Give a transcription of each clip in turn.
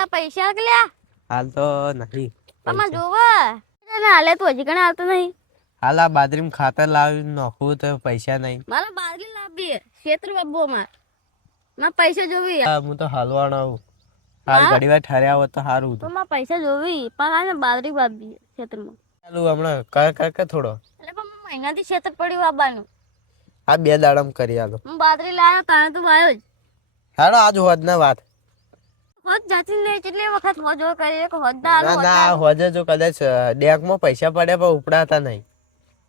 પેલા પૈસા કે લ્યા હાલ તો નહીં તમારે જોવા હાલે તું હજી કણે આવતો નહીં. હાલ આ બાજરીમાં ખાતર લાવી નાખવું તો પૈસા નહીં. મારા બાજરી લાવી ક્ષેત્ર બાબુ માં પૈસા જોવી. હું તો હાલવાનો આવું હાલ ઘડી વાર ઠર્યા હોત તો સારું તો માં પૈસા જોવી પણ બાજરી બાબી ક્ષેત્રમાં ચાલુ હમણાં કર થોડો એટલે પણ મહિનાથી ક્ષેત્ર પડ્યું આવવાનું. આ 2 દાડમ કરી આલો. હું બાજરી લાવ્યો તાણે તું આવ્યો જ હાલો આજ હોદ ના વાત હોદ જાતી નહીં કેટલી વખત હોજો કરી કે હોદ ના આલો ના હોજે જો કદાચ બેંકમાં પૈસા પડ્યા પણ ઉપડાતા નહીં.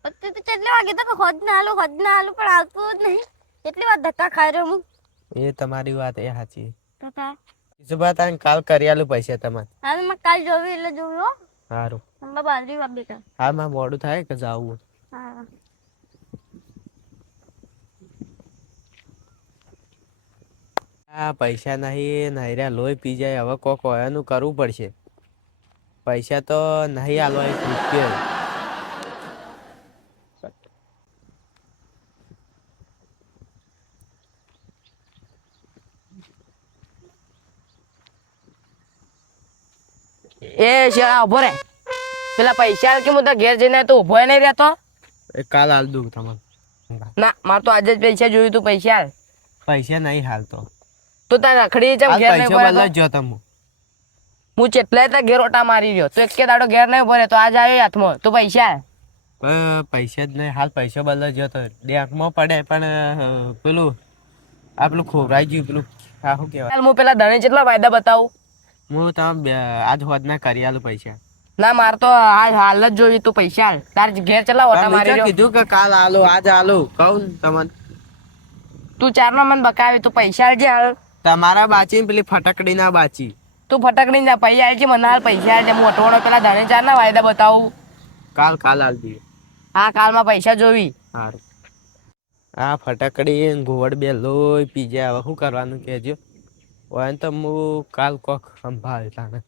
તો કેટલી વાગે તો હોદ ના આલો પણ આવતું જ નહીં. કેટલી વાર ધક્કા ખાઈ રહ્યો હું. એ તમારી વાત એ સાચી. તો તા ઈસુભા તાન કાલ કરી આલું પૈસા તમારે. હાલ મેં કાલ જોવી એટલે જોવી હો. સારું અંબા બાજરી બાબી કા. હા માં મોડું થાય કે જાવું. હા આ પૈસા નહીં નહીર્યા લોહી પી જાય હવે કોક એનું કરવું પડશે. પૈસા તો નહીં આલો એક રૂપિયો. એ શેરા ઉભો રે પેલા પૈસા કે હું તો ઘેર જઈને તો ઉભો નહીં રહેતો. એ કાલ હાલ દઉં તમને. ના મારે તો આજે જ પૈસા જોયું તું. પૈસા પૈસા નહીં હાલ તો તું તાર રખડી જેમ ઘેર નહીં પૈસા ભરે જો તમે હું ચેટલાય તાર ઘેર ઓટા મારી રહ્યો તો એક કે દાડો ઘેર નહીં ભરે તો આજ આવ્યો હાથમાં તો પૈસા પૈસા જ નહીં હાલ પૈસા બદલા જો તો બેંકમાં પડે પણ પેલું આ પેલું ખોરાઈ ગયું પેલું આ શું કહેવાય. ચાલ હું પેલા ધણી જેટલા વાયદા બતાવું. હું તમે આજ હોદ ના કરી આલું પૈસા. ના મારે તો આજ હાલ જ જોયું તું પૈસા તાર ઘેર ચલા ઓટા મારી રહ્યો. કીધું કે કાલ આલો આજ આલો કહું તમને. તું ચારનો મને બકાવી તું પૈસા આલજે હાલ. તમારા બાચી પેલી ફટકડી ના બાચી તું ફટકડી જા પૈસા આલજે મને હાલ પૈસા આલજે હું અઠવાડો પેલા ધણી ચાર ના વાયદા બતાવું. કાલ આલ દઈએ. હા કાલમાં પૈસા જોવી. સારું આ ફટકડી ઘોવડ બે લોહી પી જાય હવે શું કરવાનું કહેજો. હોય તો હું કાલ કોક સંભાળ તાને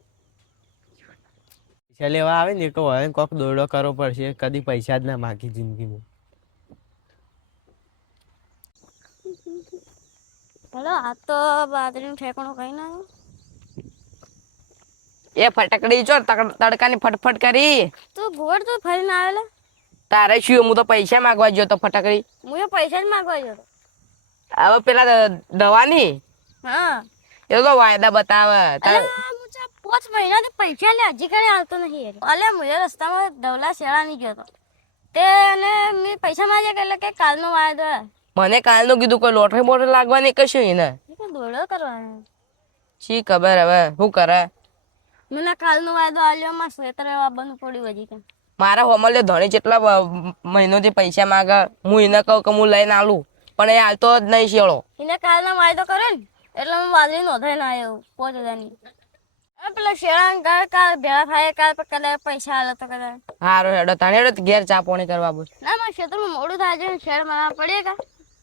પૈસા લેવા આવે ને તો હોય કોક દોડો કરવો પડશે. કદી પૈસા જ ના માગી જિંદગીમાં. હેલો આ તો બાજરીનું ઠેકાણું કઈ ના એ ફટકડી ચો તડકાની ફટફટ કરી. તું ઘોડ તો ફરીને આવેલા તારે શું હું તો પૈસા માંગવા ગયો તો ફટકડી. હું એ પૈસા જ માંગવા ગયો હતો. હવે પેલા દવાની હા એ તો વાયદા બતાવે. અલે હું 5 મહિનાથી પૈસા લે હજી કઈ આવતો નહીં. અલે હું રસ્તામાં ધવલા શેળા ની ગયો હતો તે અને મેં પૈસા માંગ્યા એટલે કે કાલનો વાયદો મને કાલનું કીધું કોઈ લોટરી બોટરી લાગવાની કશું એને દોડો કરવાનો. શી ખબર હવે શું કરે. મને કાલનો વાયદો આલ્યો માં સ્વેટર આવવાનું પડ્યું હજી કે મારા હોમલે ધણી જેટલા મહિનોથી પૈસા માંગે હું એને કહું કે હું લઈને આલું પણ એ હાલતો જ નહીં શેળો. એને કાલનો વાયદો કર્યો ને એટલે હું બાજરી નોંધાઈને આવ્યો 5000ની. પેલા શેળા કાલ ભેળા થાય કાલ કદાચ પૈસા આલે તો કદાચ સારું હેડો તાણે હેડો ઘેર ચા પાણી કરવા બોલ. ના મારા ક્ષેત્રમાં મોડું થાય છે શેર મારા પડીએ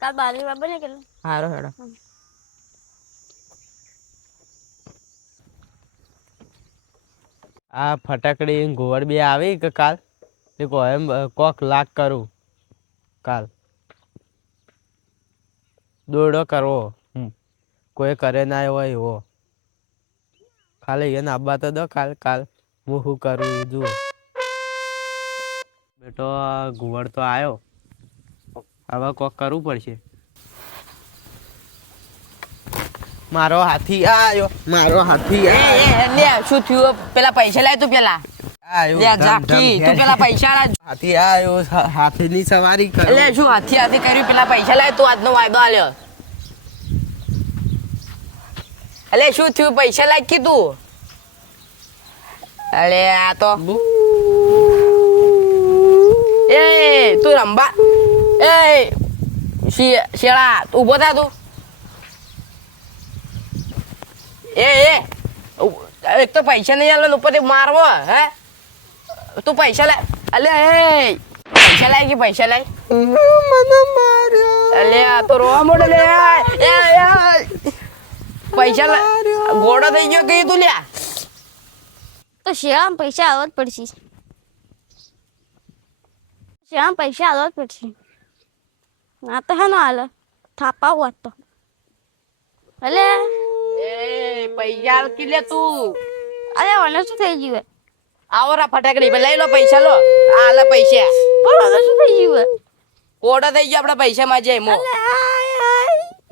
કાલ બાજરી બાબા ને કેટલું સારું હેડો. આ ફટકડી ઘોવડ બે આવી કે કાલ એમ કોક લાખ કરું કાલ દોડો કરવો. કોઈ કરે ના હોય એવો ખાલી એને આબા તો દો કાલ હું શું કરું એ જુઓ. બેટો ઘુવડ તો આવ્યો હવે કોક કરવું પડશે. મારો હાથી આવ્યો શું થયું પેલા પૈસા લાય તું પેલા તું પેલા પૈસા હાથી આવ્યો હાથીની સવારી એટલે શું હાથી કર્યું પેલા પૈસા લાય તું આજનો વાયદો આલ્યો. એટલે શું થયું પૈસા લાય કીધું. અરે આ તો એ તું રંબા એ શેળા ઉભો થા તું. એક તો પૈસા નહીં આલે ઉપરથી મારવો હે તું પૈસા લાય. અલે એ પૈસા લાય કે પૈસા લાય. મને માર્યો. અલે આ તો રોવા મોડે લે પૈસા લાય ગોળો થઈ ગયો કઈ તું લ્યા. તો શેળામાં પૈસા આવવા જ પડશે. શેળામાં પૈસા આવવા જ પડશે. આ તો હેનો હાલ થાપા હોત તો અલે એ પૈસા કી લે તું અરે મને શું થઈ ગયું આવો રા ફટાકડી લઈ લો પૈસા લો આ લે પૈસા પણ મને શું થઈ ગયું કોડા થઈ ગયા આપડા પૈસા માં જાય મો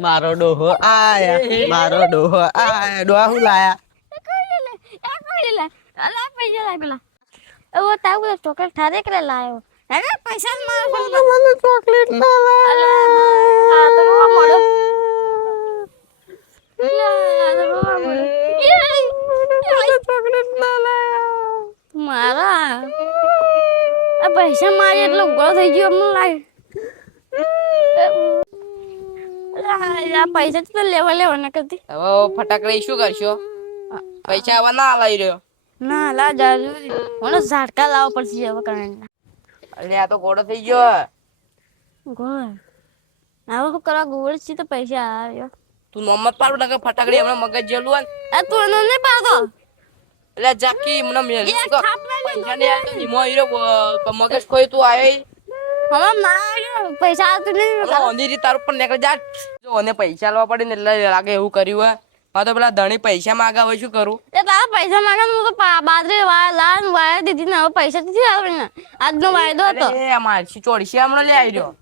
મારો ડોહો આયા મારો ડોહો આયા ડોહા હું લાયા પૈસા લાય પેલા એવો તાવ ચોકલેટ ઠારે કરે લાયો હે પૈસા મને ચોકલેટ ના મારા આ પૈસા મારી એટલો ગોળો થઈ ગયો અમને લાગે આ પૈસા તો લેવા ના કરતી હવે ફટાકડી શું કરશો પૈસા આવા ના લઈ રહ્યો ના લા જરૂરી મને ઝાટકા લાવવા પડશે હવે કરંટના અરે આ તો ગોળો થઈ ગયો ગોળ આવો શું કરવા ગોળ છે તો પૈસા આવ્યો તું નોમત પાડું નકર ફટાકડી હમણાં મગજ જેલું હોય આ તું એનો નહીં પાડતો એટલે જાકી મને મેલી એ તો થાપ લાગે પૈસા નહીં આવતો ધીમો હીરો મગજ ખોઈ તું આવ્યો હવે ના આવ્યો પૈસા આવતું નહીં હમણાં ઓંધીરી તારું પણ નીકળી જા જો ઓને પૈસા લેવા પડે ને એટલે લાગે એવું કર્યું હોય હા તો પેલા ધણી પૈસા માંગા હવે શું કરું એ તારા પૈસા માંગે હું તો બાજરી લાન વાયા દીધી ને હવે પૈસા નથી આવે ને આજનો વાયદો હતો એ મારસી ચોડશી હમણાં લે આવી રહ્યો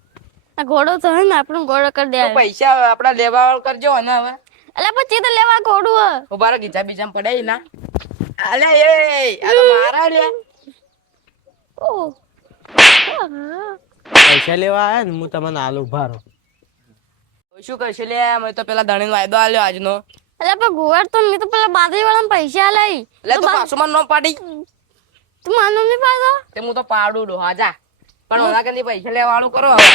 આ ઘોડો તો હે ને આપણને ઘોડો કરી દે તો પૈસા આપડા લેવા કરજો ને હવે એટલે પછી તો લેવા ઘોડું હે ઉભા રહો ગીજા બીજા પડે ના અલે એ આ તો મારા લે ઓહ. પૈસા લેવા આયા ને હું તમને આલુ ભારો શું કરશે લે મેં તો પેલા ધણી વાયદો આલ્યો આજનો એટલે પણ ગોળ તો મેં તો પેલા બાજરી વાળા પૈસા લઈ એટલે તો પાછું ન પાડી તું માનો નહીં પાડો તે હું તો પાડું ડો હાજા પણ ઓના કંદી પૈસા લેવાળું કરો હવે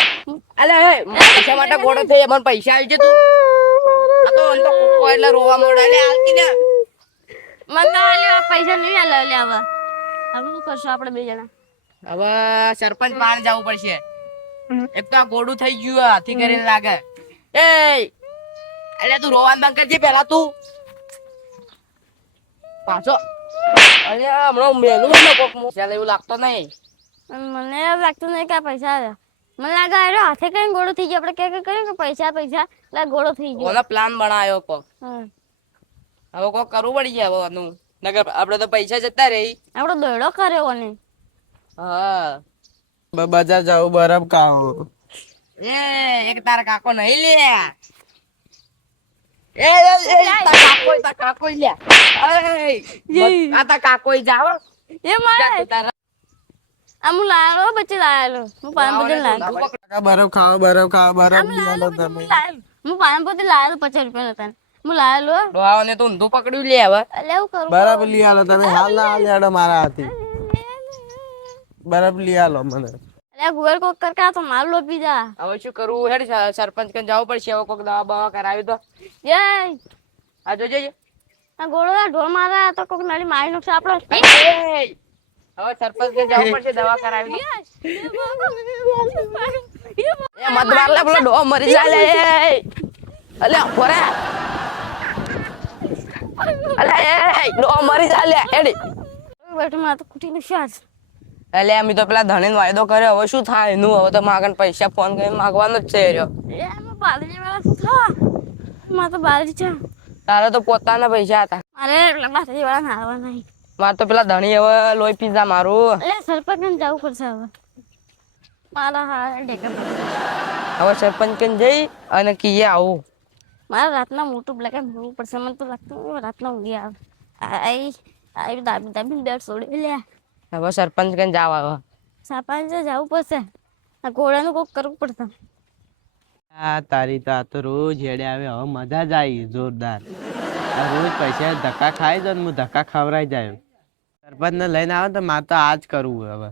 અલે હે પૈસા માટે ગોળો થઈ મને પૈસા આવી જતું આ તો અંતો કુકો એટલે રોવા મોડા લે આલતી ને મને તો લેવા પૈસા નહીં આલે લે હવે શું કરશું આપણે બે જણા હવે સરપંચ પાણ જવું પડશે એક તો આ ગોડું થઈ ગયું હાથી કરીને લાગે એ અલે તું રોવાન બંધ કરજે પેલા તું પાછો અરે હમણાં મેલું ને કોક ચાલે એવું લાગતો નહીં મને એવું લાગતું નહીં કે આ પૈસા આવ્યા મને લાગે આવ્યો હાથે કઈ ગોળો થઈ ગયો આપણે કે કર્યું કે પૈસા પૈસા એટલે ગોળો થઈ ગયો ઓનો પ્લાન બનાવ્યો કોક હા. હવે કોક કરવું પડી જાય હવે આનું નકર આપડે તો પૈસા જતા રહી આપણો દોડો કર્યો ને હા બજાર જાવું બરફ ખાવો એ એક તારા કાકો નહીં લે તારા કાકો લે આ તા કાકો જાવ એ મારે આમ લાયો બચ્ચે લાયેલો હું પાનપતિ લાયેલો બરફ ખાવો બરફ લઈ આલો તમે હું પાનપતિ લાયેલો 50 રૂપિયા હતા હું લાયેલો ડોહાઓને તો ઊંધું પકડ્યું લે હવે એટલે એવું કરું બરફ લઈ આલો તમે હાલ ના હાલ હેડો મારા હાથી બરફ લઈ આલો મને એટલે ગોળ કોક કરકા તો માલ લોપી જા હવે શું કરવું હેડ સરપંચ કન જવું પડશે હવે કોક દવા બવા કરાવી તો જય આ જોજે આ ગોળો ઢોર મારા તો કોક નળી મારી નાખશે આપણો હવે સરપંચ કન જવું પડશે દવા કરાવી તો એ મત માર લે પેલો ડો મરી જાય લે અલે ઓરે અલે એ ડો મરી જાય લે એડી બેઠો માં તો કુટી નું શાજ એટલે અમે તો પેલા ધણીનો વાયદો કર્યો હવે શું થાય એનું હવે તો માગણ પૈસા ફોન કરીને માગવાનો જ છે રહ્યો એ માં બાદરી વાળા થા માં તો બાદરી છે તારે તો પોતાના પૈસા હતા મારે પેલા બાદરી વાળા નાવા નહીં મારે તો પેલા ધણી હવે લોહી પીઝા મારું એટલે સરપંચ ને જવું પડશે હવે મારા હા ઢેકા હવે સરપંચ કન જઈ અને કીએ આવું મારે રાતના મોટું બ્લેક એન્ડ જોવું પડશે મને તો લાગતું રાતના ઊંઘી આવે આઈ દાબી દાબી બેડ છોડી લે હવે સરપંચ કન જાવ હવે સાપાંજે જવું પડશે આ ઘોડાનું કોક કરવું પડશે આ તારી તો આ તો રોજ હેડે આવે હવે મજા જ આવી જોરદાર આ રોજ પૈસા ધક્કા ખાઈ જાય ને હું ધક્કા ખવરાઈ જાય સરપંચ ને લઈને આવે તો મારે તો આ જ કરવું હવે